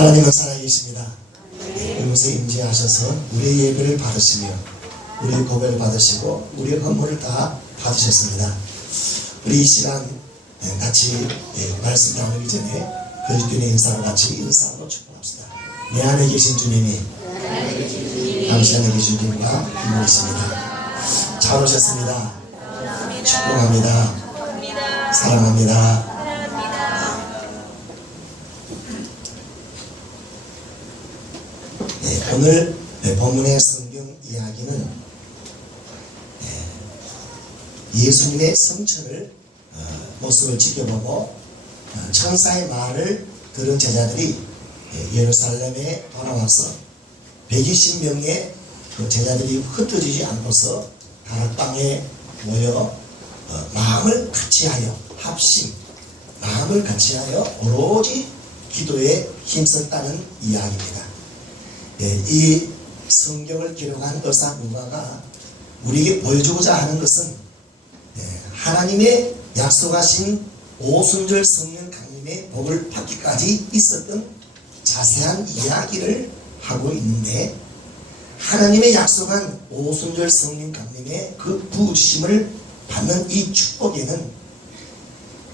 하나님은 살아계십니다. 이곳에 임재하셔서 우리의 예배를 받으시며 우리의 고백을 받으시고 우리의 헌물을 다 받으셨습니다. 우리 이 시간 같이 말씀 나누기 전에 그리스도인의 인사를 같이 인사하고 축복합시다. 내 안에 계신 주님이 당신 안에 계신 주님과 함께 있습니다. 잘 오셨습니다. 축복합니다. 사랑합니다. 오늘 본문의 성경 이야기는 예수님의 성천을 모습을 지켜보고 천사의 말을 들은 제자들이 예루살렘에 돌아와서 120명의 제자들이 흩어지지 않고서 다락방에 모여 마음을 같이하여 합심, 마음을 같이하여 오로지 기도에 힘썼다는 이야기입니다. 이 성경을 기록한 의사 누가가 우리에게 보여주고자 하는 것은 하나님의 약속하신 오순절 성령 강림의 복을 받기까지 있었던 자세한 이야기를 하고 있는데, 하나님의 약속한 오순절 성령 강림의 그 부으심을 받는 이 축복에는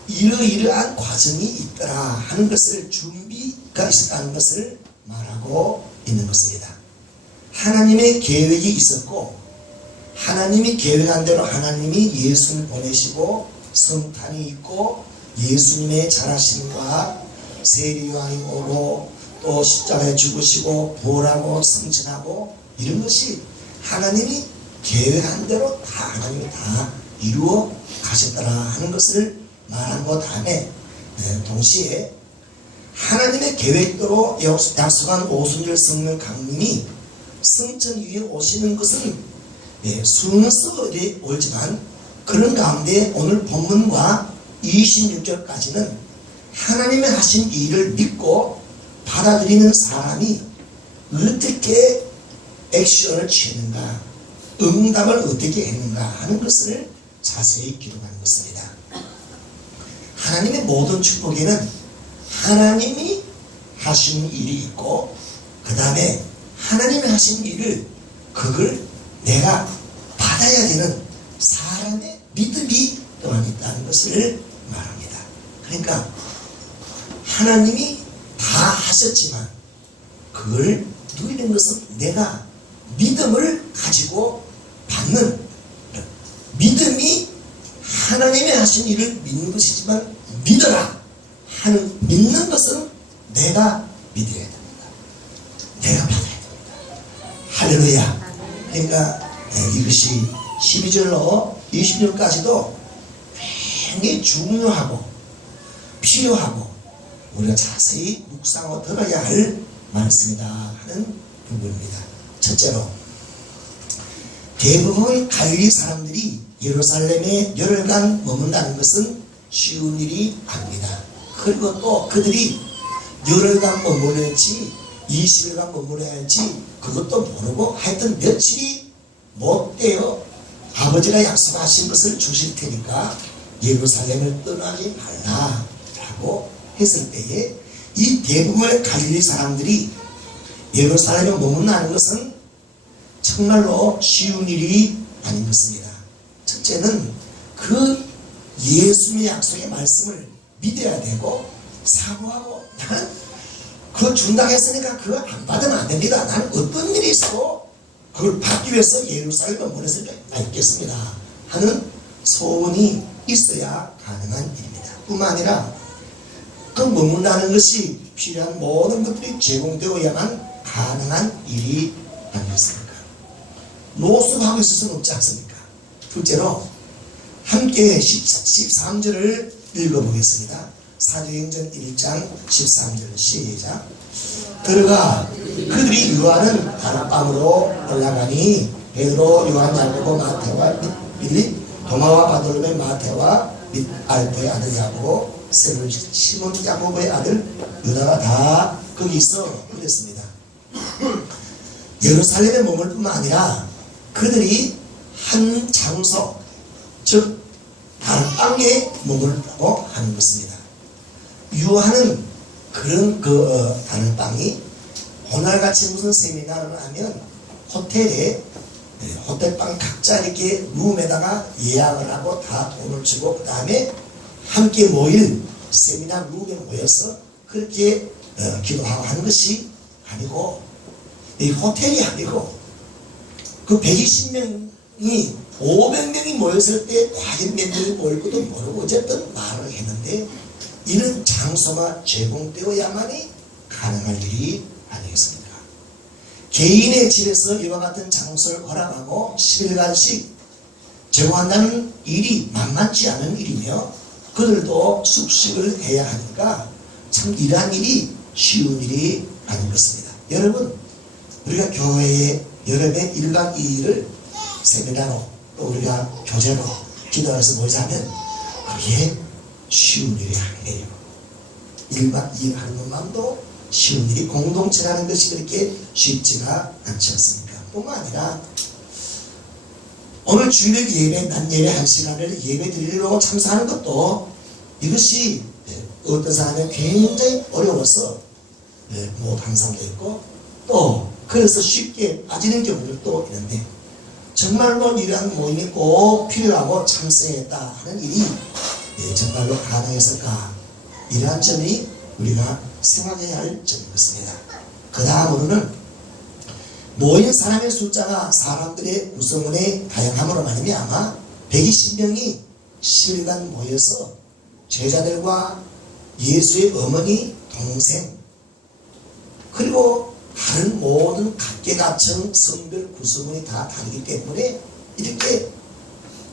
이러이러한 과정이 있더라 하는 것을, 준비가 있었다는 것을 말하고 있는 것입니다. 하나님의 계획이 있었고, 하나님이 계획한 대로 하나님이 예수를 보내시고 성탄이 있고 예수님의 자라심과 세리요한이 오고 또 십자가에 죽으시고 부활하고 승천하고 이런 것이 하나님이 계획한 대로 다 하나님이 다 이루어 가셨더라 하는 것을 말한 다음에 동시에 하나님의 계획대로 약속한 오순절 성령 강림이 성천 위에 오시는 것은 수는 썰이 올지만, 그런 가운데 오늘 본문과 26절까지는 하나님의 하신 일을 믿고 받아들이는 사람이 어떻게 액션을 취했는가, 응답을 어떻게 했는가 하는 것을 자세히 기록하는 것입니다. 하나님의 모든 축복에는 하나님이 하신 일이 있고, 그 다음에 하나님이 하신 일을 그걸 내가 받아야 되는 사람의 믿음이 또한 있다는 것을 말합니다. 그러니까 하나님이 다 하셨지만 그걸 누리는 것은 내가 믿음을 가지고 받는, 믿음이 하나님의 하신 일을 믿는 것이지만 믿어라 하는, 믿는 것은 내가 믿어야 됩니다. 내가 받아야 됩니다. 할렐루야. 그러니까 이것이 12절로 20절까지도 굉장히 중요하고 필요하고 우리가 자세히 묵상하고 들어야 할 말씀이다 하는 부분입니다. 첫째로, 대부분 갈릴리 사람들이 예루살렘에 열흘간 머문다는 것은 쉬운 일이 아닙니다. 그리고 또 그들이 열흘간 머물렀지 20일간 머물러야 할지 그것도 모르고 하여튼 며칠이 못되어 아버지가 약속하신 것을 주실 테니까 예루살렘을 떠나지 말라라고 했을 때에 이 대부분의 갈릴리 사람들이 예루살렘에 머문다는 것은 정말로 쉬운 일이 아닌 것입니다. 첫째는 그 예수님의 약속의 말씀을 믿어야 되고, 사모하고, 나는 그거 준다고 했으니까 그거 안 받으면 안 됩니다. 나는 어떤 일이 있어도 그걸 받기 위해서 예루살렘에 머물렀을 때 있겠습니다 하는 소원이 있어야 가능한 일입니다. 뿐만 아니라 그 머문다는 것이 필요한 모든 것들이 제공되어야만 가능한 일이 아니겠습니까? 노숙하고 있을 수는 없지 않습니까? 둘째로 함께 13절을 읽어보겠습니다. 사도행전 1장 13절 시작. 들어가 그들이 요한은 다락방으로 올라가니 베드로, 요한, 야고보, 마태와 빌립, 도마와 바돌로메, 마태와 및 알페의 아들 야고보, 세울 시몬 야고보의 아들 유다가 다 거기서 그랬습니다. 예루살렘에 머물 뿐만 아니라 그들이 한 장소, 즉 다락방에 머물라고 하는 것입니다. 요한은 그 그런 단일방이 오늘같이 무슨 세미나를 하면 호텔에 호텔방 각자 이렇게 룸에다가 예약을 하고 다 돈을 주고 그 다음에 함께 모일 세미나 룸에 모여서 그렇게 기도하고 하는 것이 아니고 이 호텔이 아니고 그 120명이 500명이 모였을 때 과연 몇 명이 모일 것도 모르고 어쨌든 말을 했는데 이런 장소가 제공되어야만이 가능할 일이 아니겠습니까? 개인의 집에서 이와 같은 장소를 허락하고 10일간씩 제공한다는 일이 만만치 않은 일이며 그들도 숙식을 해야 하니까 참 이러한 일이 쉬운 일이 아닌 것입니다. 여러분 우리가 교회에 여름에 1박 2일을 세미나로 또 우리가 교제로 기도해서 모이자면 그게 쉬운 일이 아니에요. 1박 2일 하는 것만도 쉬운 일이 공동체라는 것이 그렇게 쉽지가 않지 않습니까? 뿐만 아니라 오늘 주일 예배, 낮 예배 1시간을 예배 드리려고 참석하는 것도 이것이 어떤 사람은 굉장히 어려워서 못하는 사람도 있고 또 그래서 쉽게 빠지는 경우도 있는데 정말로 이러한 모임이 꼭 필요하고 참석했다 하는 일이 정말로 가능했을까 이러한 점이 우리가 생각해야 할 점인 것입니다. 그 다음으로는 모인 사람의 숫자가 사람들의 구성원의 다양함으로 말미암아 120명이 10일간 모여서 제자들과 예수의 어머니, 동생 그리고 다른 모든 각계각층 성별 구성원이 다 다르기 때문에 이렇게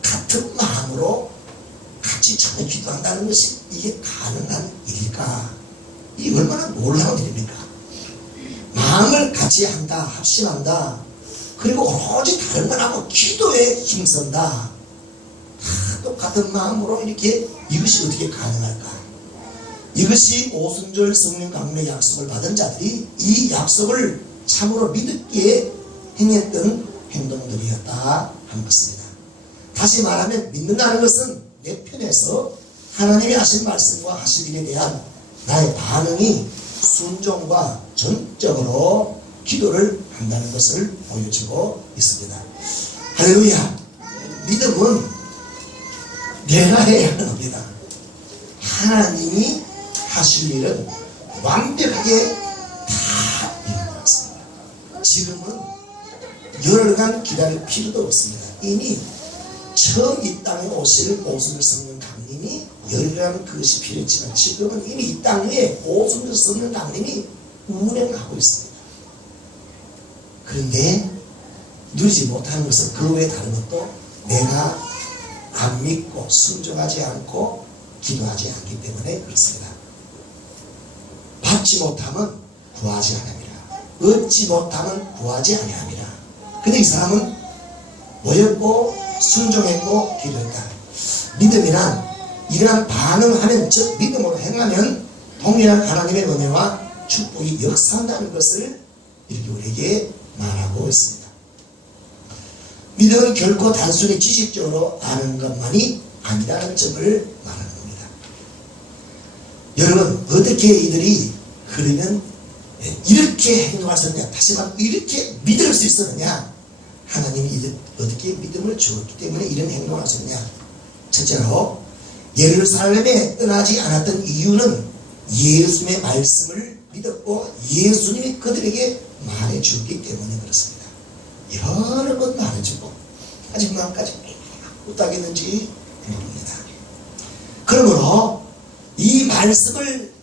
같은 마음으로 같이 전혀 기도한다는 것이 이게 가능한 일일까? 이 얼마나 놀라운 일입니까? 마음을 같이 한다, 합심한다. 그리고 오로지 다른 건 하고 기도에 힘쓴다. 다 똑같은 마음으로 이렇게 이것이 어떻게 가능할까? 이것이 오순절 성령 강림의 약속을 받은 자들이 이 약속을 참으로 믿기에 행했던 행동들이었다 하는 것입니다. 다시 말하면 믿는다는 것은 내 편에서 하나님이 하신 말씀과 하실 일에 대한 나의 반응이 순종과 전적으로 기도를 한다는 것을 보여주고 있습니다. 할렐루야! 믿음은 내가 해야 하는 겁니다. 하나님이 하실 일은 완벽하게 다 이루어졌습니다. 지금은 열흘간 기다릴 필요도 없습니다. 이미 처음 이 땅에 오실 오순절 성령 강림이 열흘간 그것이 필요했지만 지금은 이미 이 땅에 오순절 성령 강림이 운행하고 있습니다. 그런데 누리지 못하는 것은 그 외에 다른 것도 내가 안 믿고 순종하지 않고 기도하지 않기 때문에 그렇습니다. 받지 못하면 구하지 아니함이라. 얻지 못하면 구하지 아니함이라. 근데 이 사람은 모였고 순종했고 기도했다. 믿음이란 이러한 반응하면 즉 믿음으로 행하면 동일한 하나님의 은혜와 축복이 역사한다는 것을 이렇게 우리에게 말하고 있습니다. 믿음은 결코 단순히 지식적으로 아는 것만이 아니라는 점을 말하는 겁니다. 여러분 어떻게 이들이 그러면 이렇게 행동할 수 있느냐, 다시 말하면 이렇게 믿을 수 있었느냐, 하나님이 어떻게 믿음을 주었기 때문에 이런 행동을 할 수 있느냐. 첫째로 예루살렘에 떠나지 않았던 이유는 예수님의 말씀을 믿었고 예수님이 그들에게 말해주었기 때문에 그렇습니다. 여러 번 말해주고 아직 마음까지 못하겠는지 모릅니다. 그러므로 이 말씀을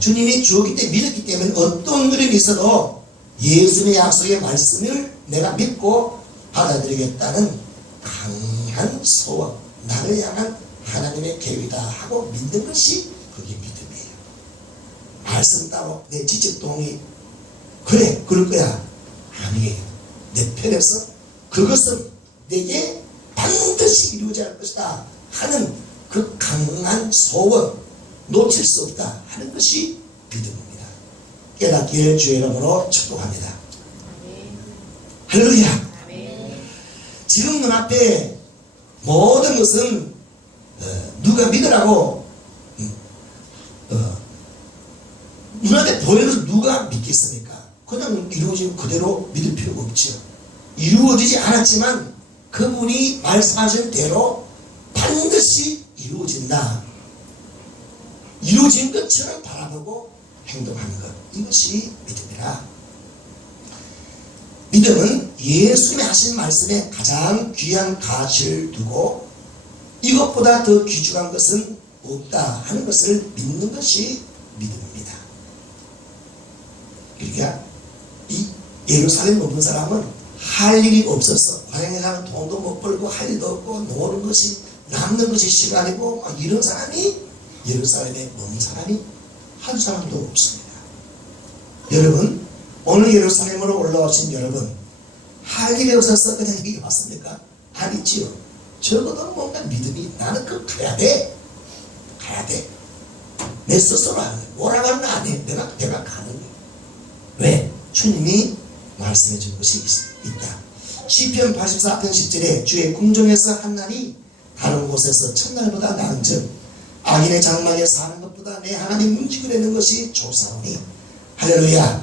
주님이 주었기 때문에 믿었기 때문에 어떤 일이 있어도 예수님의 약속의 말씀을 내가 믿고 받아들이겠다는 강한 소원, 나를 향한 하나님의 계획이다 하고 믿는 것이 그게 믿음이에요. 말씀 따로 내 지적 동의 그래 그럴 거야 아니에요. 내 편에서 그것은 내게 반드시 이루어져야 할 것이다 하는 그 강한 소원, 놓칠 수 없다 하는 것이 믿음입니다. 깨닫기를 주의 이름으로 축복합니다. 할렐루야. 지금 눈앞에 모든 것은 누가 믿으라고 눈앞에 보여서 누가 믿겠습니까? 그냥 이루어진 그대로 믿을 필요가 없죠. 이루어지지 않았지만 그분이 말씀하신 대로 반드시 이루어진다. 이루어진 것처럼 바라보고 행동하는 것, 이것이 믿음이라. 믿음은 예수님이 하신 말씀에 가장 귀한 가치를 두고 이것보다 더 귀중한 것은 없다 하는 것을 믿는 것이 믿음입니다. 그러니까 이 예루살렘 머문 사람은 할 일이 없어서 고향에 가면 돈도 못 벌고 할 일도 없고 노는 것이 남는 것이 시간이고 막 이런 사람이 예루살렘에 머문 사람이 한 사람도 없습니다. 여러분, 오늘 예루살렘으로 올라오신 여러분, 할 일이 없어서 그냥 여기 왔습니까? 아니지요. 적어도 뭔가 믿음이, 나는 그 가야 돼. 내 스스로 하는 거야. 뭐라고 하면 안 해. 내가 가는 거야. 왜? 주님이 말씀해 준 것이 있다. 시편 84편 10절에 주의 궁정에서 한 날이 다른 곳에서 첫날보다 나은즉 악인의 장막에 사는 것보다 내 하나님 문지기를 내는 것이 좋사오니. 할렐루야.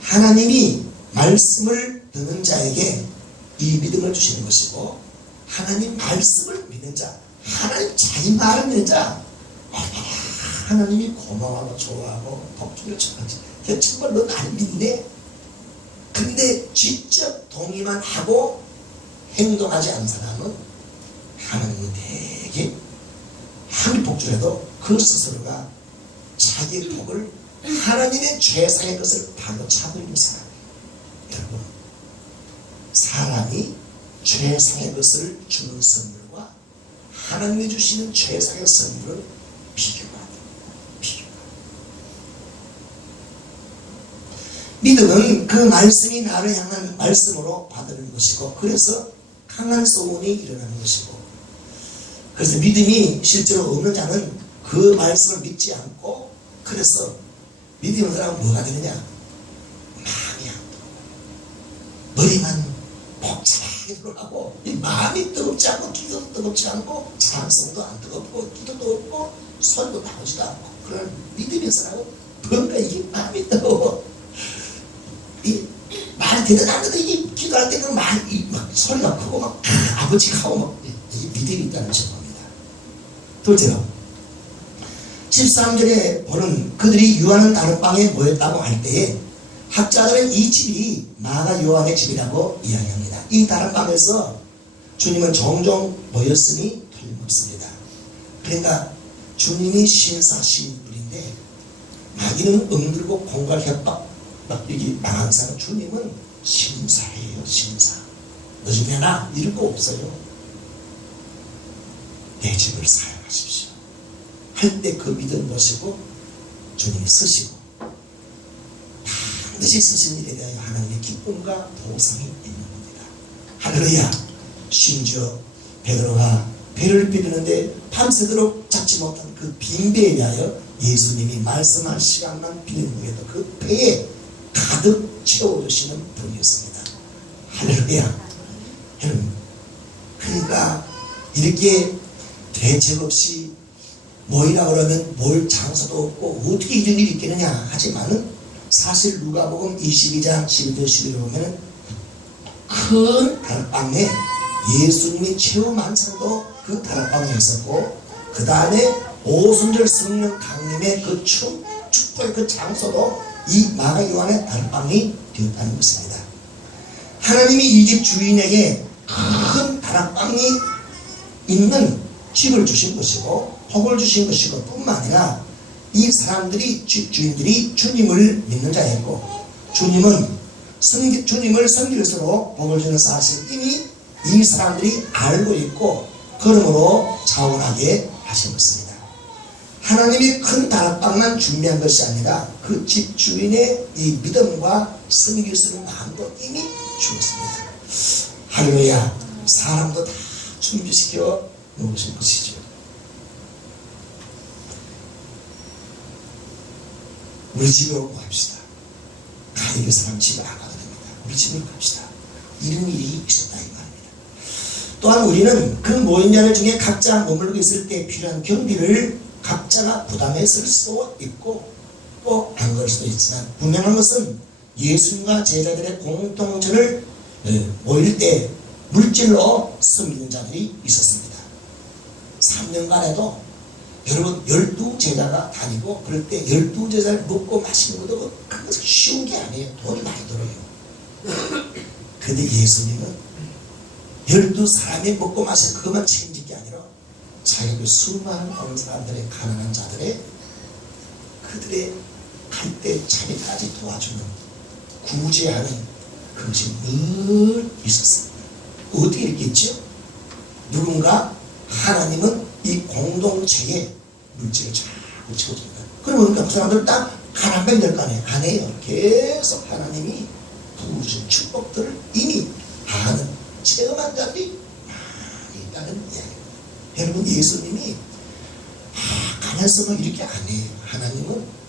하나님이 말씀을 듣는 자에게 이 믿음을 주시는 것이고, 하나님 말씀을 믿는 자, 하나님 자기 말을 믿는 자, 하나님이 고마워하고 좋아하고 복주를 전하지. 정말 너 나를 믿네? 근데 직접 동의만 하고 행동하지 않은 사람은 하나님은 되게 아무리 복주해도 그 스스로가 자기의 복을 하나님의 최상의 것을 바로 차고 있는 사람이에요. 여러분, 사람이 최상의 것을 주는 선물과 하나님이 주시는 최상의 선물을 비교가 돼요. 믿음은 그 말씀이 나를 향한 말씀으로 받는 것이고, 그래서 강한 소문이 일어나는 것이고, 그래서 믿음이 실제로 없는 자는 그 말씀을 믿지 않고, 그래서 믿음이 없는 사람은 뭐가 되느냐? 마음이 안 뜨거워. 머리만 복잡하게 들어가고, 이 마음이 뜨겁지 않고, 기도도 뜨겁지 않고, 찬송도 안 뜨겁고, 기도도 없고, 소리도 나오지도 않고, 그런 믿음이 있는 사람은 뭔가 이게 마음이 뜨거워. 이 말이 대단한데도 이게 기도할 때 그 말이 막 소리가 크고 막 아버지 하고 막 이 믿음이 있다는 증거입니다. 둘째로 13절에 보는 그들이 유하는 다락방에 모였다고 할 때에 학자들은 이 집이 마가 요한의 집이라고 이야기합니다. 이 다락방에서 주님은 종종 모였으니 틀림없습니다. 그러니까 주님이 신사신 분인데 마귀는 응들고 공갈 협박 막 여기 망한 사람, 주님은 신사예요. 신사. 너 좀 해놔 이런 거 없어요. 내 집을 사용하십시오 할 때 그 믿음 보시고 주님이 쓰시고, 반드시 쓰신 일에 대하여 하나님의 기쁨과 보상이 있는 겁니다. 할렐루야. 심지어 베드로가 배를 비비는데 밤새도록 잡지 못한 그 빈 배에 대하여 예수님이 말씀할 시간만 비는 후에도 그 배에 가득 채워주시는 분이었습니다. 할렐루야. 여러분, 그러니까 이렇게 대책 없이 모이라 그러면 모일 장소도 없고 어떻게 이런 일이 있겠느냐 하지만은 사실 누가복음 22장 12절 11절 보면은 큰 다락방에 예수님이 최후 만찬도 그 다락방에 있었고, 그 다음에 오순절 성령 강림의 그 축복의 그 장소도 이 마가 요한의 다락방이 되었다는 것입니다. 하나님이 이 집 주인에게 큰 다락방이 있는 집을 주신 것이고 복을 주신 것이고, 뿐만 아니라 이 사람들이 주인들이 주님을 믿는 자였고, 주님을 섬길수록 복을 주는 사실 이미 이 사람들이 알고 있고, 그러므로 자원하게 하신 것입니다. 하나님이 큰 다락방만 준비한 것이 아니라 그 집 주인의 이 믿음과 섬길 수 있는 마음도 이미 주었습니다. 할렐루야. 사람도 다 준비시켜 놓으신 것이죠. 우리 집으로 갑시다. 가이그 사람 집에 안 가도 됩니다. 우리 집으로 갑시다. 이런 일이 있었다 이 말입니다. 또한 우리는 그 모인 자들 중에 각자 머물고 있을 때 필요한 경비를 각자가 부담했을 수도 있고, 또 안 그럴 수도 있지만 분명한 것은 예수님과 제자들의 공동체를 모일 때 물질로 섬기는 자들이 있었습니다. 3년간에도 여러분 12제자가 다니고 그럴 때 12제자를 먹고 마시는 것도 그것이 쉬운 게 아니에요. 돈이 많이 들어요. 근데 예수님은 12사람이 먹고 마시는 그것만 책임질 게 아니라 자기 그 수많은 어느 사람들의 가난한 자들의 그들의 할 때 자리까지 도와주는 구제하는 그것이 늘 있었습니다. 어떻게 있겠죠? 누군가 하나님은 이 공동체에 물질을 자꾸 채워줍니다. 그러면 그 사람들은 딱 가난하게 될 거 아니에요. 안 해요. 계속 하나님이 부으신 축복들을 이미 아는 체험한 자들이 많이 있다는 이야기입니다. 여러분 예수님이 가난성을 이렇게 안 해요. 하나님은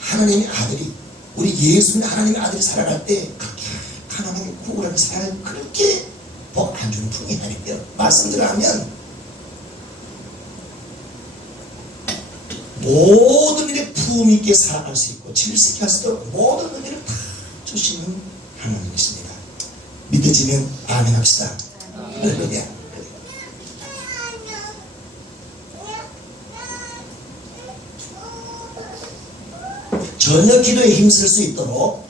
하나님의 아들이 우리 예수님 하나님의 아들이 살아갈 때 그렇게 가난하게 구걸하며 살아갈 그렇게 복 안 주는 분이 아니고요. 말씀드리면 모든 일에 부음 있게 살아갈 수 있고 질식히 할 수 있도록 모든 일을 다 주시는 하나님이십니다. 믿어지면 아멘 합시다. 할렐루야. 전혀 기도에 힘쓸 수 있도록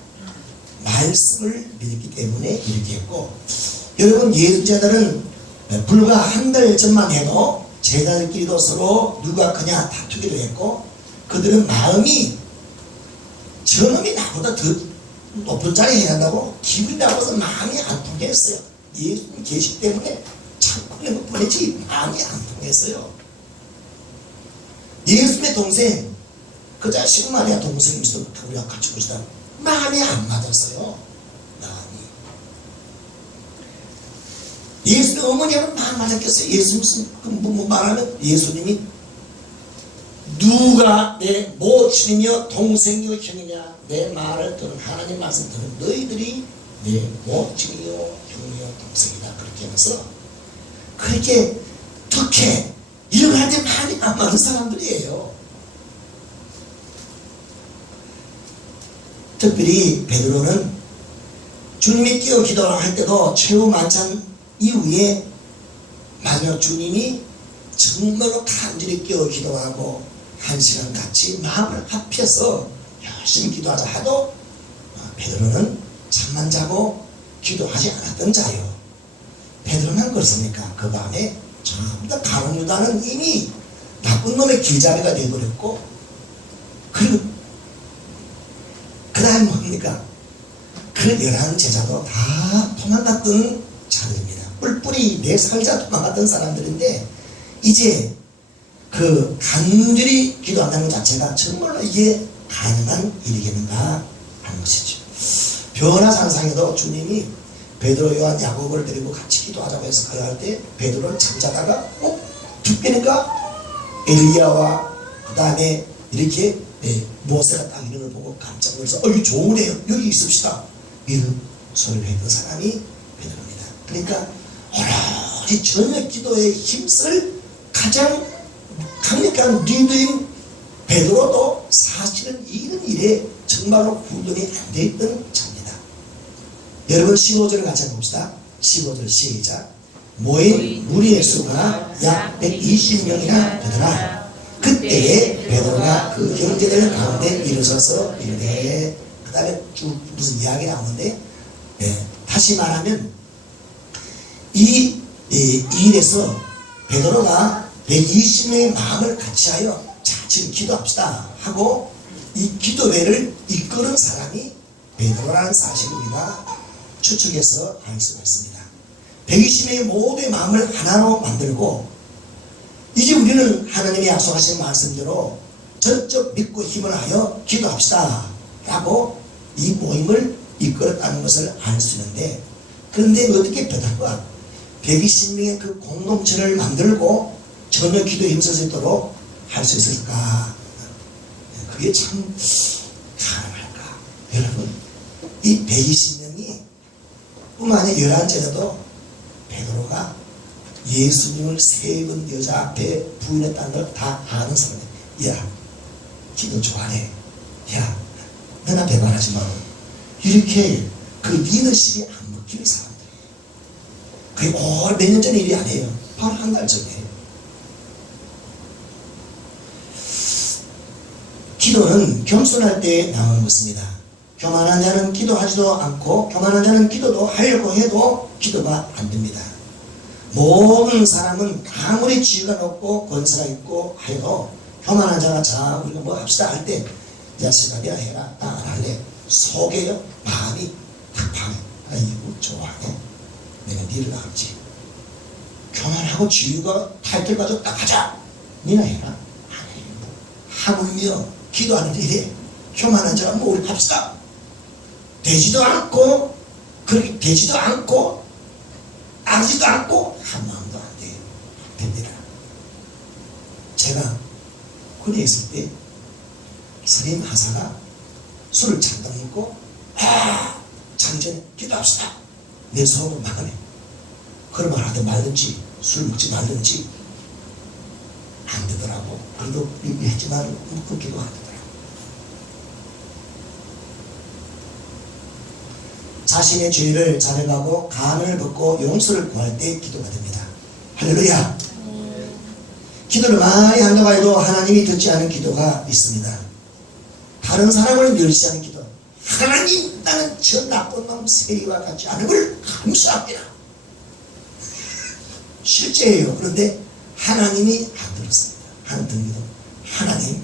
말씀을 믿었기 때문에 이렇게 했고, 여러분 예수 제자들은 불과 한 달 전만 해도 제자들끼리도 서로 누가 크냐 다투기도 했고, 그들은 마음이 저놈이 나보다 더 높은 자리에 해야 한다고 기분이 나빠서 마음이 안 통했어요. 예수님 계시기 때문에 참고 있는 것 뿐이지 마음이 안 통했어요. 예수님의 동생 그 자식은 말이야 동생이 있어 우리가 같이 보시다 마음이 안 맞았어요. 마음이 예수님 어머니하고 마음 맞았겠어요. 예수 무슨 뭐 말하면 예수님이 누가 내 모친이며 동생이요 형이냐 내 말을 들은 하나님 말씀 들은 너희들이 내 모친이요 형이요 동생이다 그렇게 하면서 그렇게 특혜 이런 한테 마음이 안 맞는 사람들이에요. 특별히 베드로는 주님이 끼어 기도를 할 때도 최후 만찬 이후에 마지막 주님이 정말로 간절히 끼어 기도하고 한 시간 같이 마음을 합해서 열심히 기도하자 하도 베드로는 잠만 자고 기도하지 않았던 자요. 베드로는 그렇습니까? 그 밤에 전부 다 가룟 유다는 이미 나쁜 놈의 길잡이가 되어버렸고, 그리고 그 다음에 뭡니까? 그 11제자도 다 도망갔던 자들입니다. 뿔뿔이 내 살자 도망갔던 사람들인데 이제 그 간절히 기도한다는 것 자체가 정말로 이게 가능한 일이겠는가 하는 것이죠. 변화산상에도 주님이 베드로, 요한, 야고보를 데리고 같이 기도하자고 해서 기도할 때 베드로를 잠자다가 죽겠니까 엘리야와 그 다음에 이렇게 모세가 딱 이런 걸 보고 깜짝 놀라서 이거 좋으네요. 여기 있읍시다. 이런 소리를 했던 사람이 베드로입니다. 그러니까 오로지 저녁 기도에 힘쓸 가장 강력한 리더인 베드로도 사실은 이런 일에 정말로 훈련이 안 돼 있던 자입니다. 여러분 15절을 같이 한번 봅시다. 15절 시작. 모인 무리의 수가 약 120명이나 되더라. 그때에 베드로가 그 형제들 가운데 일어서서 이르되, 그 다음에 쭉 무슨 이야기 나오는데, 다시 말하면 이 일에서 베드로가 120명의 마음을 같이하여 자 지금 기도합시다 하고 이 기도회를 이끄는 사람이 베드로라는 사실을 우리가 추측해서 알 수가 있습니다. 120명의 모두의 마음을 하나로 만들고 이제 우리는 하나님이 약속하신 말씀대로 전적 믿고 힘을 하여 기도합시다 라고 이 모임을 이끌었다는 것을 알 수 있는데, 그런데 어떻게 베드로가 120명의 그 공동체를 만들고 전혀 기도에 힘쓸 수 있도록 할 수 있을까? 그게 참 가능할까? 여러분 이 120명이 뿐만 아니라 11제자도 베드로가 예수님을 세 번 여자 앞에 부인했다는 걸 다 아는 사람이에요. 야, 기도 좋아해. 야, 너나 배반하지 마. 이렇게 그 리더십이 안 먹히는 사람들이에요. 그게 몇 년 전의 일이 아니에요. 바로 한 달 전이에요. 기도는 겸손할 때 나오는 것입니다. 교만한 자는 기도하지도 않고 교만한 자는 기도도 하려고 해도 기도가 안 됩니다. 모든 사람은 아무리 지위가 높고 권세가 있고 해도 교만한 자가 자 우리가 뭐 합시다 할 때 야식아 내가 해라 나 안 할래 속에요 마음이 답답해. 아이고 좋아하네 내가 니를 알지. 교만하고 지위가 타이틀 가지고 딱 하자 니나 해라 안 해요. 하물며 기도하는 일에 교만한 자가 뭐 우리 합시다 되지도 않고 그렇게 되지도 않고 아지도 않고 한 마음도 안 돼요. 됩니다. 제가 군에 있을 때 선임 하사가 술을 잔뜩 먹고 장전에 기도합시다 내 속으로 막아내. 그런 말 하든 말든지 술 먹지 말든지 안 되더라고. 그래도 했지만 그 기도 안 되더라고. 자신의 죄를 자백하고 간을 벗고 용서를 구할 때 기도가 됩니다. 할렐루야. 기도를 많이 한다고 해도 하나님이 듣지 않은 기도가 있습니다. 다른 사람을 멸시하는 기도. 하나님 나는 저 나쁜 놈 세리와 같지 않은 걸 감사합니다. 실제예요. 그런데 하나님이 안 들었습니다. 안 듣는 기도. 하나님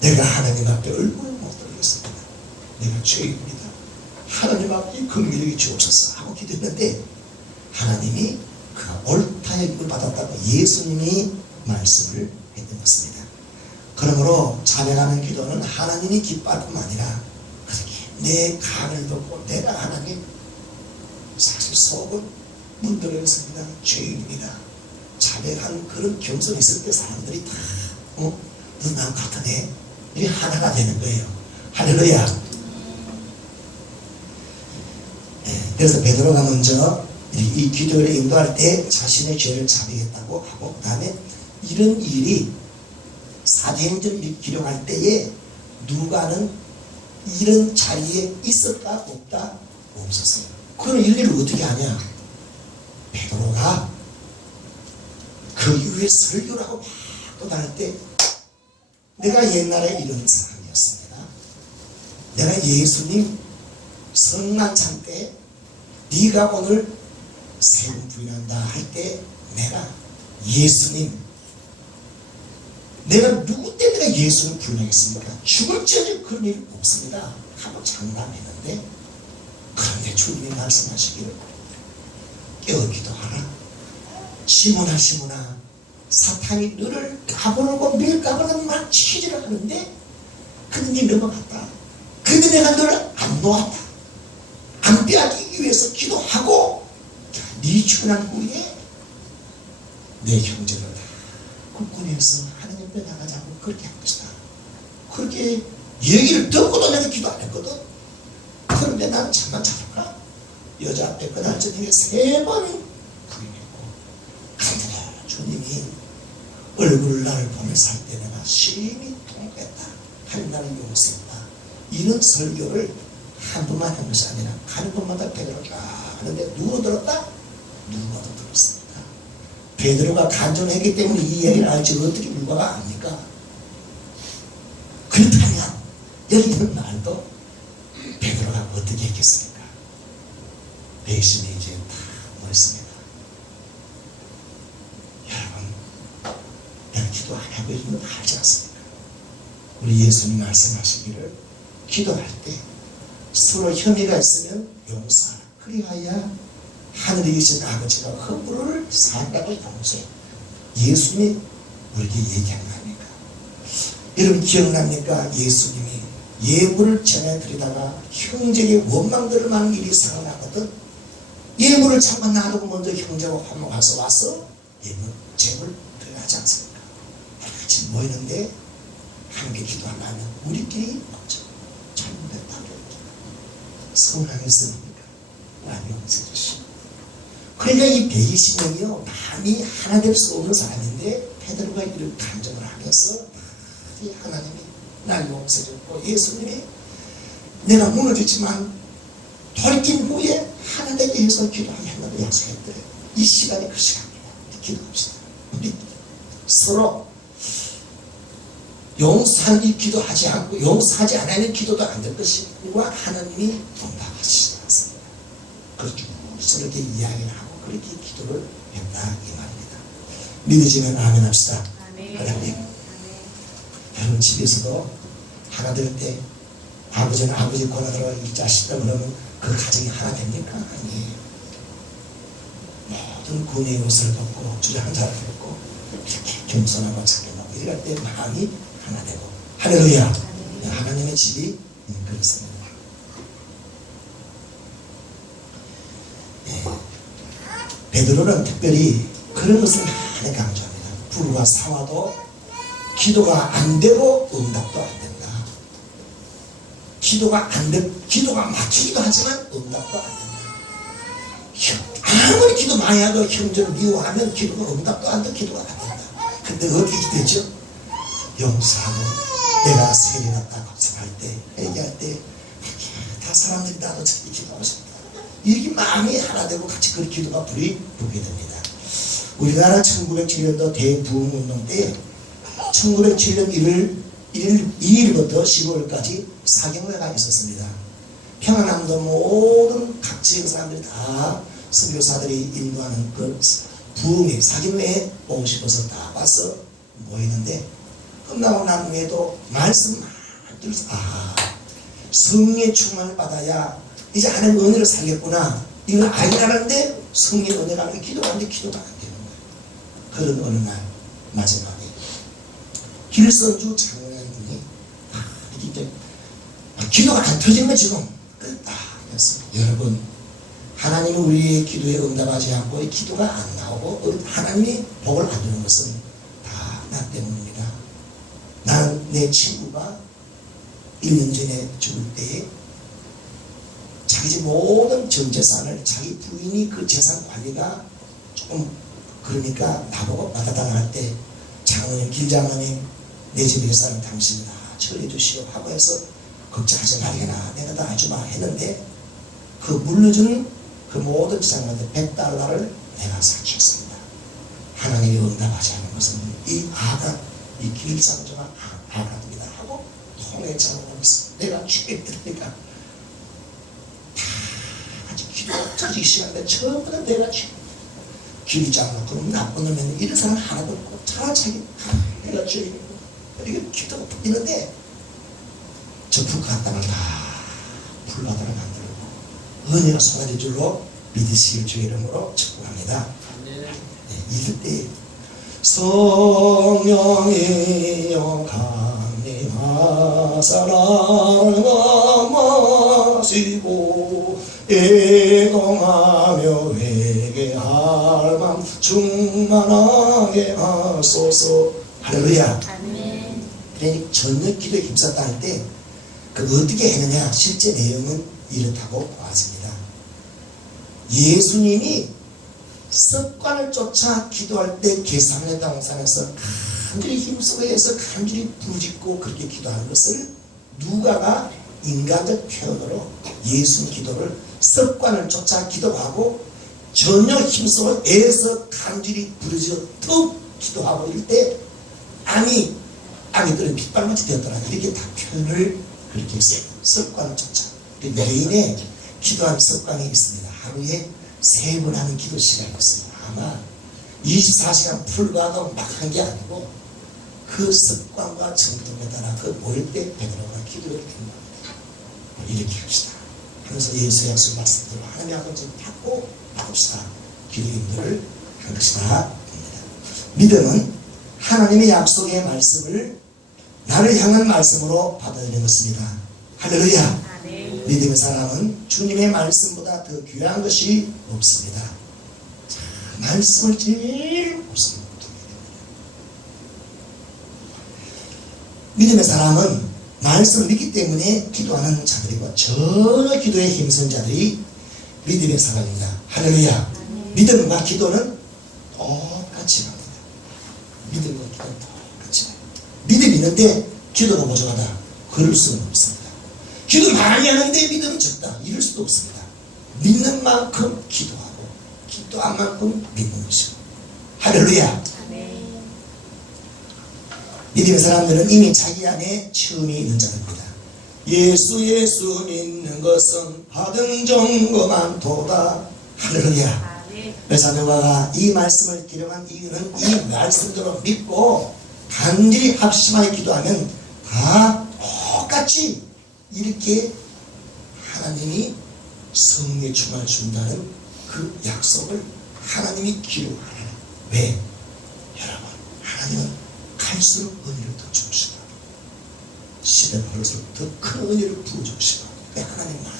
내가 하나님 앞에 얼굴을 못 들겠습니다. 내가 죄인입니다. 하나님 앞에 긍휼히 주옵소서 하고 기도했는데 하나님이 그가 옳다 여김을 받았다고 예수님이 말씀을 했던 것입니다. 그러므로 자백하는 기도는 하나님이 기뻐할 뿐만 아니라 그렇게 내 간을 덮고 내가 하나님 사실 속은 문드러 있습니다. 죄인입니다. 자백한 그런 겸손이 있을 때 사람들이 다 누나 같으네 이게 하나가 되는 거예요. 할렐루야. 그래서 베드로가 먼저 이 기도를 인도할 때 자신의 죄를 자백했다고 하고 그 다음에 이런 일이 사도행전을 기록할 때에 누가는 이런 자리에 있었다 없다 없었어요. 그런 일일을 어떻게 하냐. 베드로가 그 이후에 설교를 하고 막 또 다닐 때 내가 옛날에 이런 사람이었습니다. 내가 예수님 성만찬 때 네가 오늘 세금 부인한다 할 때 내가 예수님 내가 누구 때 내가 예수를 부인하겠습니까? 죽을 지어도 그런 일 없습니다 하고 장담했는데 그런데 주님이 말씀하시기를 깨어기도 하라. 시몬아 사탄이 너를 까불고 밀까불고 막 치지를 하는데 근데 네 넘어갔다. 근데 내가 너를 안 놓았다. 안 빼앗기기 위해서 기도하고 네 죽어난 후에 내 형제를 다 국군에서 하나님 앞에 나가자고 그렇게 한 것이다. 그렇게 얘기를 듣고도 내가 기도 안 했거든. 그런데 나는 잠만 자볼까? 여자 앞에 그날 저녁에 3번 부인했고 근데 주님이 얼굴을 나를 보면서 할 때 내가 심히 통했다. 하나님 나를 용서했다. 이런 설교를 한 번만 한 것이 아니라 가는 것마다 베드로가 하는데 누구 들었다? 누가도 들었습니다. 베드로가 간증했기 때문에 이 얘기를 알지 어떻게 누가가 압니까? 그렇다면 여기 있는 날도 베드로가 어떻게 했겠습니까? 배심이 이제 다 모였습니다. 여러분 내가 기도 안 하고 있는 거 알지 않습니까? 우리 예수님 말씀하시기를 기도할 때 서로 혐의가 있으면 용서하라. 그리하여 하늘에 계신 아버지가 허물을 사한다고 용서해. 예수님이 우리에게 얘기한 거 아닙니까? 여러분 기억납니까? 예수님이 예물을 전해드리다가 형제에게 원망들을 많은 일이 상하거든. 예물을 잠깐 놔두고 먼저 형제하고 화목해서 와서 재물 드려야지 않습니까? 같이 모이는데 함께 기도하려면 우리끼리 먼저 잘못했다 서운하겠습니까? 용서해 주시오. 그러니까 이 120명이요 남이 하나 될 수 없는 사람인데 베드로가 이를 간증을 하면서 하나님이 날 용서해줬고 예수님이 내가 무너졌지만 돌이킨 후에 하나님께 위해서 기도하겠다고 약속했더래요. 이 시간이 그 시간입니다. 기도합시다. 우리 서로 용서하는 기도하지 않고 용서하지 않는 기도도 안 될 것이고 하나님이 응답하시지 않습니다. 그렇게 서로에게 이야기를 하고 그렇게 기도를 했다 이 말입니다. 믿으시면 아멘 합시다. 하나님, 여러분 집에서도 하나 될 때 아버지는 아버지 권한으로 이 자식들 그러면 그 가정이 하나 됩니까? 아니에요. 모든 군의 요소를 벗고 주제 한 자를 벗고 이렇게 겸손하고 착하고 이럴 때 마음이 하나 되고 할렐루야. 하나님의 집이 그렇습니다. 네. 베드로는 특별히 그런 것을 많이 강조합니다. 불과 사와도 기도가 안 되고 응답도 안 된다. 기도가 막히기도 하지만 응답도 안 된다. 아무리 기도 많이 하도 형제를 미워하면 기도가 응답도 안 돼, 기도가 안 된다. 근데 어떻게 되죠? 용서하고 내가 세리 났다 걱정할 때 얘기할 때 다 사람들이 나도 저렇게 기도하고 싶다. 이렇게 마음이 하나 되고 같이 그 기도가 불이 붙게 됩니다. 우리나라 1907년도 대부흥운동 때 1907년 2일부터 15일까지 사경회가 있었습니다. 평안남도 모든 각 지역 사람들이 다 선교사들이 인도하는 그 부흥회 사경회에 오고 싶어서 다 와서 모이는데 끝나고 난 후에도 말씀 많이 들어서 성령의 충만을 받아야 이제 하나님 은혜를 살겠구나 이걸 알겠는데 성령의 은혜가 아니라 기도하는데 기도가 안 되는 거예요. 그런 어느 날 마지막에 길선주 장로님이 이렇게 기도가 안 터지면 지금 끝다 그랬어요. 여러분 하나님은 우리의 기도에 응답하지 않고 기도가 안 나오고 하나님이 복을 안 주는 것은 다 나 때문입니다. 나는 내 친구가 1년 전에 죽을 때에 자기 집 모든 전 재산을 자기 부인이 그 재산 관리가 조금 그러니까 나보고 마다당할 때 장로님 길장로님 내 집 회사는 당신이 다 처리해 주시오 하고 해서 걱정하지 말게나 내가 다 해주마 했는데 그 물려준 그 모든 재산한테 $100를 내가 사주었습니다. 하나님이 응답하지 않은 것은 이 이 길상조가 아가입니다 하고 통에 잡아놓으면서 내가 죽겠다니까 다 같이 기도가 터지기 시작하는데 전부 다 내가 길장로 그럼 나쁜 놈에는 이런 사람 하나도 없고 차라리 내가 죄인이고 이렇게 기도가 있는데 저 불가땅을 다 불바다를 만들고 은혜가 쏟아질 줄로 믿으시길 주의 이름으로 축복합니다. 네, 이럴 때 성령이여 강림하사 나를 감하시고 애동하며 회개할 맘 충만하게 하소서. 할렐루야. 아멘. 그러니 전력 기도에 힘썼다 할 때 그 어떻게 했느냐 실제 내용은 이렇다고 보아집니다. 예수님이 습관을 쫓아 기도할 때 게세마네 동산에서 간절히 힘쓰고 해서 간절히 부르짖고 그렇게 기도하는 것을 누가가 인간적 표현으로 예수님 기도를 습관을 쫓아 기도하고 전혀 힘쓰고 애서 간절히 부르짖어 툭 기도하고 이럴 때 아기들은 빗발맞이 되었더라 이렇게 다 표현을 그렇게 했어요. 습관을 쫓아 매일에 기도하는 습관이 있습니다. 하루에 3번 하는 기도 시간이 있어요. 아마 24시간 풀가도 막 한 게 아니고 그 습관과 정통에 따라 그 모일 때 베드로가 기도를 드린 겁니다. 이렇게 합시다 하면서 예수의 약속 말씀대로 하나님의 약속을 받고 나옵시다. 기도 인도를 한 것이다. 믿음은 하나님의 약속의 말씀을 나를 향한 말씀으로 받아들이는 것입니다. 할렐루야. 믿음의 사람은 주님의 말씀보다 더 귀한 것이 없습니다. 자, 말씀을 제일 우선 믿음의 사람은 말씀을 믿기 때문에 기도하는 자들이고 전혀 기도에 힘쓴 자들이 믿음의 사람입니다. 할렐루야. 믿음과 기도는 똑같이 갑니다. 믿음과 기도는 똑같이. 믿음이 있는데 기도가 부족하다. 그럴 수는 없습니다. 기도 많이 하는데 믿음은 적다. 이럴 수도 없습니다. 믿는 만큼 기도하고 기도한 만큼 믿는 것이고. 할렐루야. 믿음의 사람들은 이미 자기 안에 처음이 있는 자들입니다. 예수 믿는 것은 받은 정거만 도다. 할렐루야. 사도가 이 말씀을 기록한 이유는 이 말씀대로 믿고 간절히 합심하여 기도하면 다 똑같이 이렇게 하나님이 성령의 충만을 준다는 그 약속을 하나님이 기록하는. 왜? 여러분, 하나님은 갈수록 은혜를 더 주시고 시대가 흐를수록 더 큰 은혜를 부어주시고. 왜 하나님 말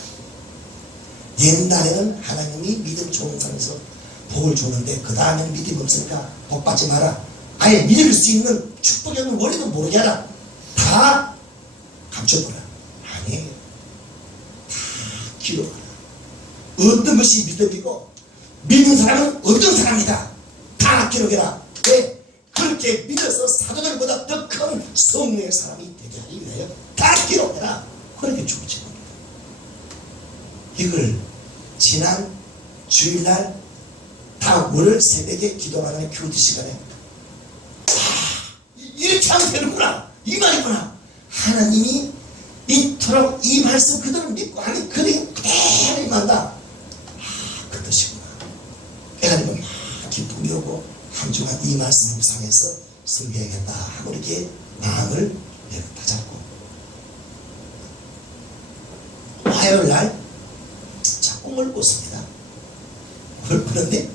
옛날에는 하나님이 믿음 좋은 사람에서 복을 주는데 그 다음에는 믿음이 없으니까 복 받지 마라. 아예 믿을 수 있는 축복이 없는 원리도 모르게 하라. 다 감춰보라. 아니, 다 기록하라. 어떤 것이 믿음이고 믿는 사람은 어떤 사람이다. 다 기록해라. 왜? 그렇게 믿어서 사도들보다 더 큰 성령의 사람이 되게 하기 위하여 다 기록해라. 그렇게 주어진 겁니다. 이걸 지난 주일날 다음 월 새벽에 기도하는 교대 시간에 이렇게 하면 되는구나. 이 말이구나. 하나님이 이토록 이 말씀 그대로 믿고 하는 그대로 임한다. 그 뜻이구나. 하나님은 막 기쁨이 오고 한 주간 이 말씀 묵상해서 설교해야겠다 하고 이렇게 마음을 다잡고 화요일날 꿈을 꿨습니다. 그런데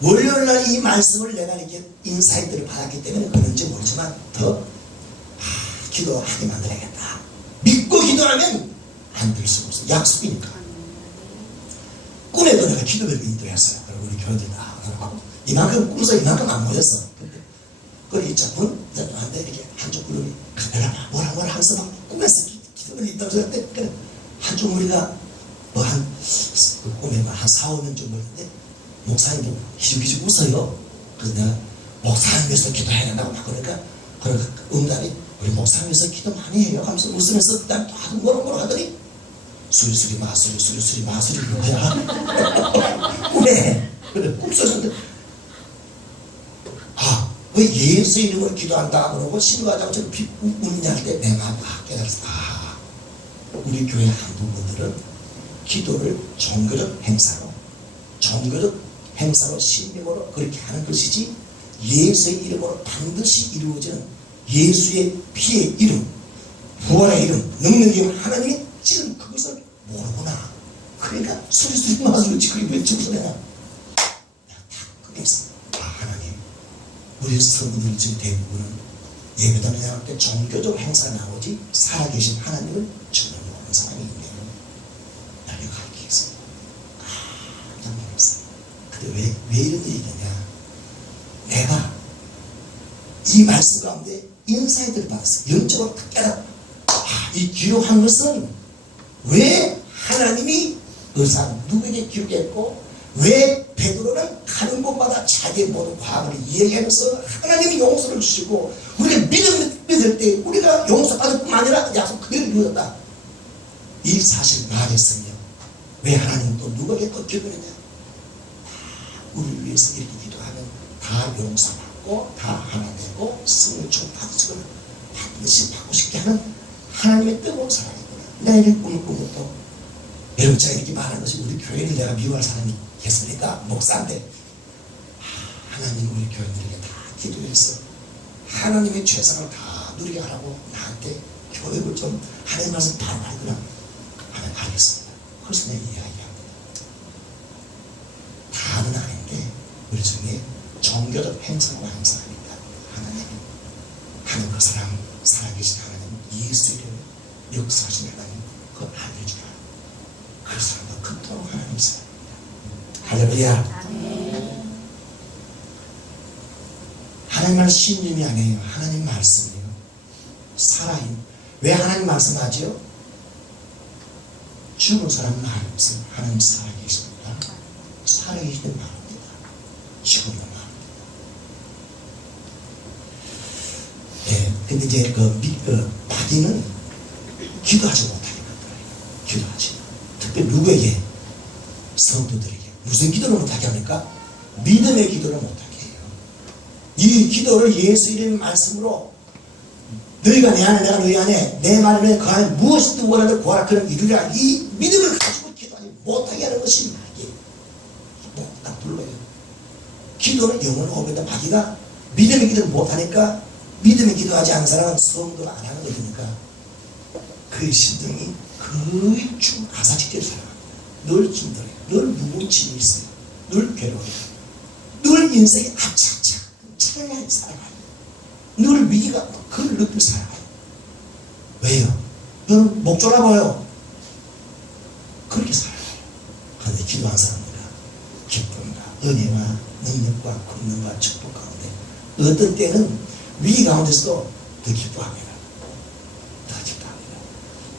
월요일날 이 말씀을 내가 이렇게 인사이트를 받았기 때문에 그런지 모르지만 더 기도하게 만들어야겠다. 믿고 기도하면 안 될 수가 없어. 약속이니까. 꿈에도 내가 기도회를 인도했어요. 우리 교인들 다 하고 이만큼 꿈에서 이만큼 안 모였어. 근데 이 작품 한데 이렇게 한쪽 그룹이 내가 뭐라 하면서 막 꿈에서 기도회를 인도하고 그랬는데 한쪽 우리가 꿈에 한 4, 5년 정도 했는데 목사님도 기죽기죽 웃어요. 그래서 내가 목사님 위해서 기도해야 된다고 막 그러니까 응답이 우리 목사님 위해서 기도 많이 해요 하면서 웃으면서 그 다음에 또 하도 뭐라 하더니 수리수리 마수리 뭐야. 꿈에 그래 꿈속에서 왜 예수 이름으로 기도한다 그러고 신고하자고 좀 웃냐 할 때 내 마음이 깨달았어. 우리 교회 한 분들은 기도를 종교적 행사로 신념으로 그렇게 하는 것이지 예수의 이름으로 반드시 이루어지는 예수의 피의 이름, 부활의 이름, 능력의 이름 하나님이 지금 그것을 모르구나. 그러니까 수리수리 마수리 그게 왜 저기서 내가 딱 그래서 하나님 우리 성도들 지금 대부분은 예배당에 나갈 때 종교적 행사 나오지 살아계신 하나님을 전혀 모르는 사람이 있네요. 나를 가르치겠어. 깜짝 놀랐어. 근데 왜 이런 일이 되냐. 내가 이 말씀 가운데 인사이트를 받았어. 영적으로 딱 깨달아. 이 기록한 것은 왜 하나님이 의사 누구에게 기록했고 왜 베드로는 가는 곳마다 자기의 모든 과거를 이야기하면서 하나님이 용서를 주시고 우리가 믿을 때 우리가 용서받을 뿐만 아니라 약속 그대로 이루어졌다. 이 사실 말했으며 왜 하나님은 또 누구에게 또 기도했냐. 우리를 위해서 이렇게 기도하면 다 용서받고 다 하나 되고 성령 충만받으시고 반드시 받고 싶게 하는 하나님의 뜨거운 사랑이구나. 내가 이렇게 꿈을 꾸고 또 여러분 제가 이렇게 말하는 것이 우리 교회를 내가 미워할 사람이 있겠습니까? 목사인데 하나님 우리 교인들에게 다 기도해서 하나님의 최상을 다 누리게 하라고 나한테 교육을 좀 하나님 말씀 바로 하구나 하면 알겠습니다. 그래서 내가 이야기합니다. 다는 아닌데 우리 중에 종교적 행사고 하는 사람입니다. 하나님 그 사람 살아계신 하나님 예수 이름 역사하신 하나님 그걸 알려주라. 그 사람도 그토록 하나님 사랑입니다. 할렐루야. 하나님은 신념이 아니에요. 하나님 말씀이에요. 살아있는. 왜 하나님 말씀하죠? 죽은 사람은 알면서 하나님 살아계십니다. 살아계시는 말입니다. 죽은 말입니다. 근데 이제 마귀는 기도하지 못하게 만들어요. 기도하지. 특별히 누구에게? 성도들에게. 무슨 기도를 못하게 합니까? 믿음의 기도를 못하게 해요. 이 기도를 예수 이름 말씀으로 너희가 내 안에 내가 너희 안에 내 말에 그 안에 무엇이든 원하는 구하라 그런 이루리라 이 믿음을 가지고 기도하지 못하게 하는 것이 마귀예요. 딱 불러요. 기도는 영혼을 오면다 마귀가 믿음의 기도를 못하니까 믿음의 기도하지 않은 사람은 성도가 안 하는 것이니까 그의 심정이 거의 중 아사치대로 살아갑니다. 늘 힘들어요. 늘 무분침이 있어요. 늘 괴로워요. 늘 인생이 앞차차 차라리 살아가요. 늘 위기가 그걸 느끼며 살아가요. 왜요? 여러분 목 졸아봐요. 그렇게 살아가요. 그런데 기도한 사람들은 기쁨과 은혜와 능력과 권능과 축복 가운데 어떤 때는 위기 가운데서도 더 기뻐합니다. 더 기뻐합니다.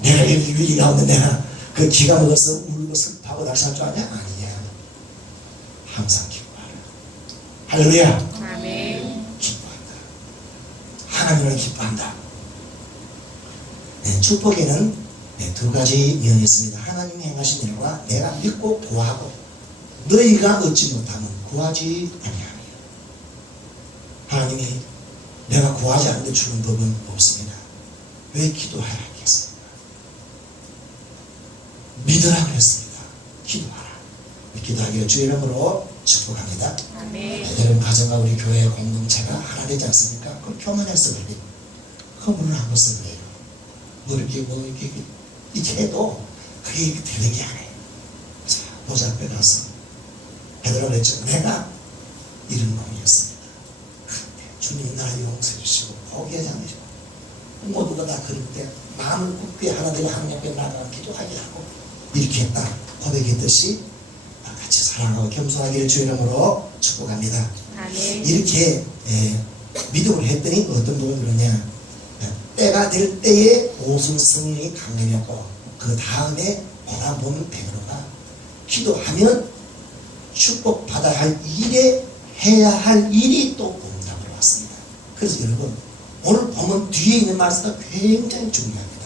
내가 이 위기 가운데 내가 그 기가 먹어서 울고 슬퍼하고 날씬할 줄 아냐? 아니냐. 항상 기뻐하라. 할렐루야. 아멘. 기뻐한다. 하나님을 기뻐한다. 네, 축복에는 두 가지 면이 있습니다. 하나님이 행하신 일과 내가 믿고 구하고 너희가 얻지 못하면 구하지 아니하며 하나님이 내가 구하지 않는데 주는 법은 없습니다. 왜 기도하라 했겠습니까? 믿으라 그랬습니다. 기도하라. 기도하기를 주의 이름으로 축복합니다. 아멘. 여러분 가정과 우리 교회 공동체가 하나 되지 않습니까? 그럼 교만해서 그래요. 그 문을 안 벗어 그래요. 뭐 이렇게 해도 그게 되는 게 아니에요. 자, 보좌 앞에 가서 베드로가 그랬죠. 내가 이런 놈이었습니다. 주님 나를 용서해 주시고 포기하지 않으시고 모두가 다 그럴 때 마음을 굳게 하나 되고 하나님 앞에 나아가 기도하게 하고 이렇게 했다 고백했듯이 같이 사랑하고 겸손하기를 주의 이름으로 축복합니다. 아멘. 이렇게 믿음을 했더니 어떤 분은 그러냐 때가 될 때에 오순 성령이 강림했고 그 다음에 보라본 베드로가 기도하면 축복받아야 할 일에 해야 할 일이 또 응답으로 왔습니다. 그래서 여러분 오늘 보면 뒤에 있는 말씀이 굉장히 중요합니다.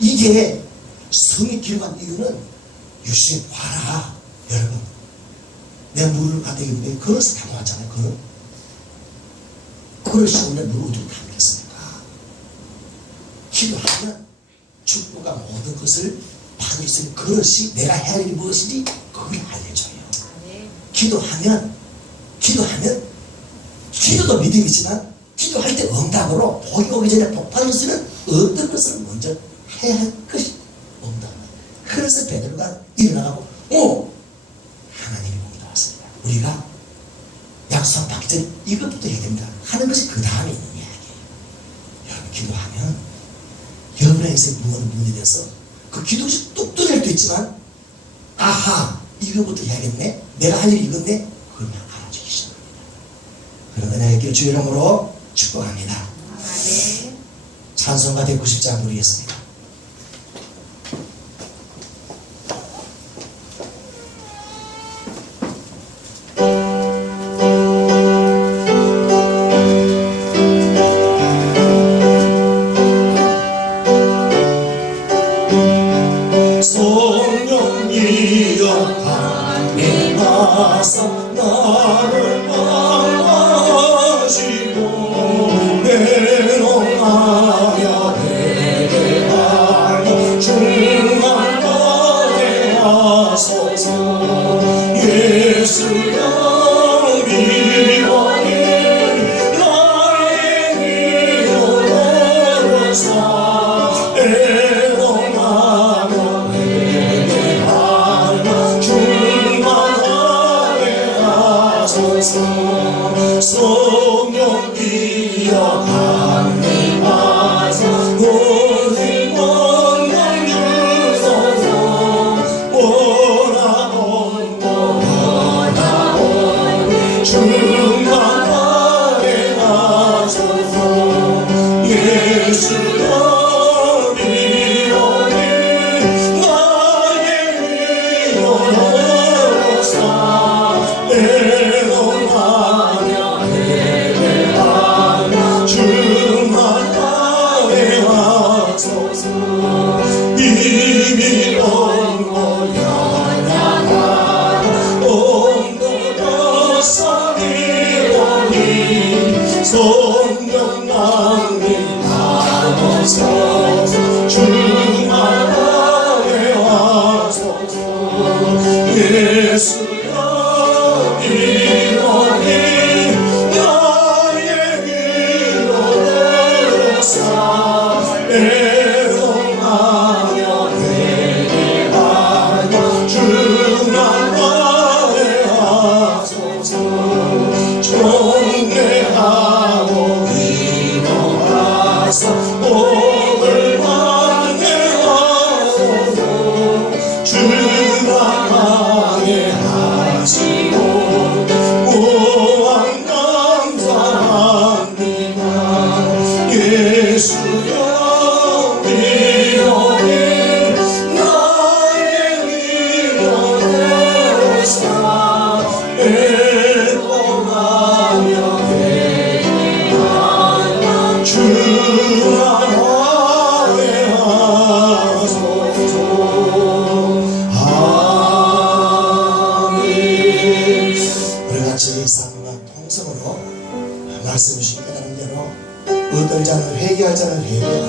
이게 성이 기록한 이유는 유심히 봐라. 여러분 내가 물을 갖다 입는데 그릇을 담아왔잖아요. 그릇이 원래 물 어디로 담겼습니까? 기도하면 축복과 모든 것을 받을 수 있는 그릇이 내가 해야 할 일이 무엇인지 그걸 알려줘요. 기도하면 기도도 믿음이지만 기도할 때 응답으로 복이 오기 전에 복 받을 수 있는 어떤 것을 먼저 해야 할 것이 응답입니다. 그래서 베드로가 일어나고 하나님이 복이 나왔습니다. 우리가 약속 받기 전에 이것부터 해야 됩니다 하는 것이 그 다음에 있는 이야기예요. 여러분 기도하면 여러분의 인생에 문이 돼서 그 기도시 뚝 뚫릴 수도 있지만 아하 이거부터 해야겠네 내가 할 일이 이건데 그걸 막 알아주기 시작합니다. 그런 은혜가 있기를 주의 이름으로 축복합니다. 아멘. 찬송가 190장 부르겠습니다. 성령이여 강에 나서 나를 방하시고 내놓으며 회개하여 중한 가게 하소서. 예수여 미워해 나의 미워를 사 애원하며 성령이여 강림하사 오직 원망 주소서. 원하온 충만하게 하소서. 예수여 미워해 나의 미워를 사 애원하며 회개하며 주 주님이 온고 연약한 온도도 선이오니 성령 낭비하소서 주만하게 하소서 예수여 이러니 나의 위로되사 애동하며 회개하며 주만하게 하소서 정례하고 위로하사 복을 받게 하소서 주만하게 하시고 무한 감사합니다 예수여 위로니 나의 위로되사 애동하며 회개하며 주만하게 하소서 아멘. 우리 같이 삶과 통성으로 말씀 주신 깨달은 대로 어떨 자는 회개할 자는 회개하고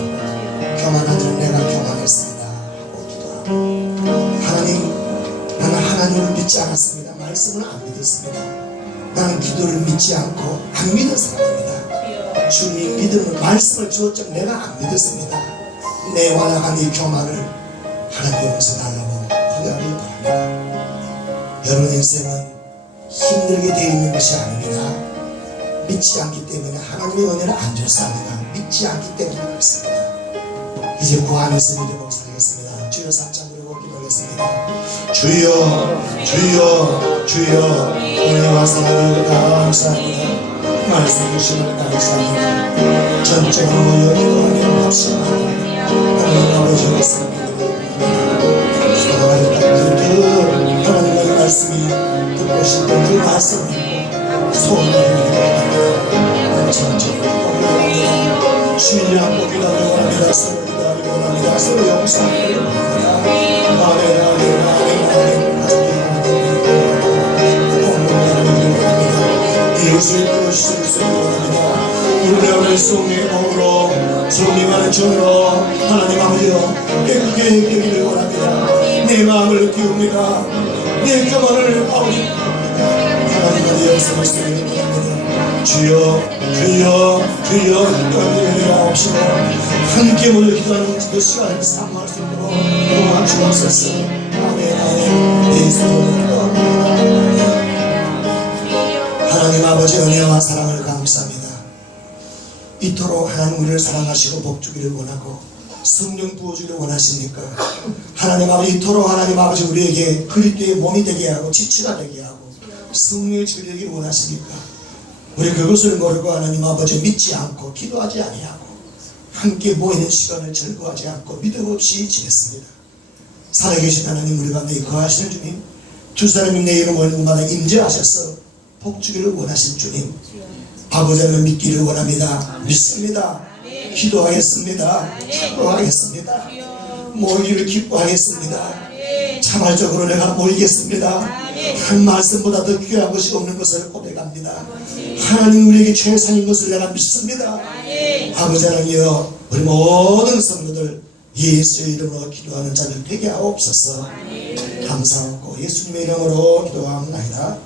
교만한 자는 내가 교만했습니다 하고 기도하고 하나님 나는 하나님을 믿지 않았습니다. 말씀을 안 믿었습니다. 나는 기도를 믿지 않고 안 믿은 사람입니다. 주님 믿음을 말씀을 주었지만 내가 안 믿었습니다. 내 완악한 이 교만을 하나님 용서 달라고 고백하기 바랍니다. 여러분 인생은 힘들게 되어 있는 것이 아닙니다. 믿지 않기 때문에 하나님의 은혜를 안 줬습니다. 믿지 않기 때문에 그렇습니다. 이제 구하면서 믿음으로 살겠습니다. 주여 삼창 부르고 기도하겠습니다. 주여 주여 주여 은혜와 사랑을 감사합니다. 말씀 주심을 감사합니다. 전적으로 모여 기도하며 합시다. 하나님 아버지 말씀입니다. 하나님의 말씀이 듣고 싶은 그 말씀을 소원을 기도합니다. 전적으로 기도합니다. 주인이 안고 기도합니다. 서로 기도합니다. 서로 용서하기를 원합니다. 아멘 아멘 아멘 이웃을 도우실 수 원합니다. 우리 오늘 성령의 몸으로 성령하는 종으로 하나님 아버지여 깨끗게 되기를 원합니다. 내 마음을 키웁니다. 내 교만을 아버지 하나님 어디 역사할 수 있는 원합니다. 주여 주여 주여 은혜를 없이도 함께 모여 기도하는 그 시간을 사모할 수 있도록 도와 주옵소서. 아멘 아멘 예수로 기도합니다. 하나님 아버지 은혜와 사랑을 감사합니다. 이토록 하나님 우리를 사랑하시고 복주기를 원하고 성령 부어주기를 원하십니까? 하나님 아버지 이토록 하나님 아버지 우리에게 그리스도의 몸이 되게 하고 지체가 되게 하고 성령의 집이 되기를 원하십니까? 우리 그것을 모르고 하나님 아버지 믿지 않고 기도하지 아니하고 함께 모이는 시간을 즐거워하지 않고 믿음 없이 지냈습니다. 살아계신 하나님 우리 가운데 거하시는 주님 두 사람이 내 이름을 공간에 임재하셔서 복주기를 원하신 주님 아버지는 믿기를 원합니다. 믿습니다. 기도하겠습니다. 기도하겠습니다. 모이기를 기뻐하겠습니다. 자발적으로 내가 모이겠습니다. 한 말씀보다 더 귀한 것이 없는 것을 고백합니다. 하나님 우리에게 최상인 것을 내가 믿습니다. 아버지 하나님이여 우리 모든 성도들 예수의 이름으로 기도하는 자들 되게 하옵소서. 감사하고 예수님의 이름으로 기도합니다.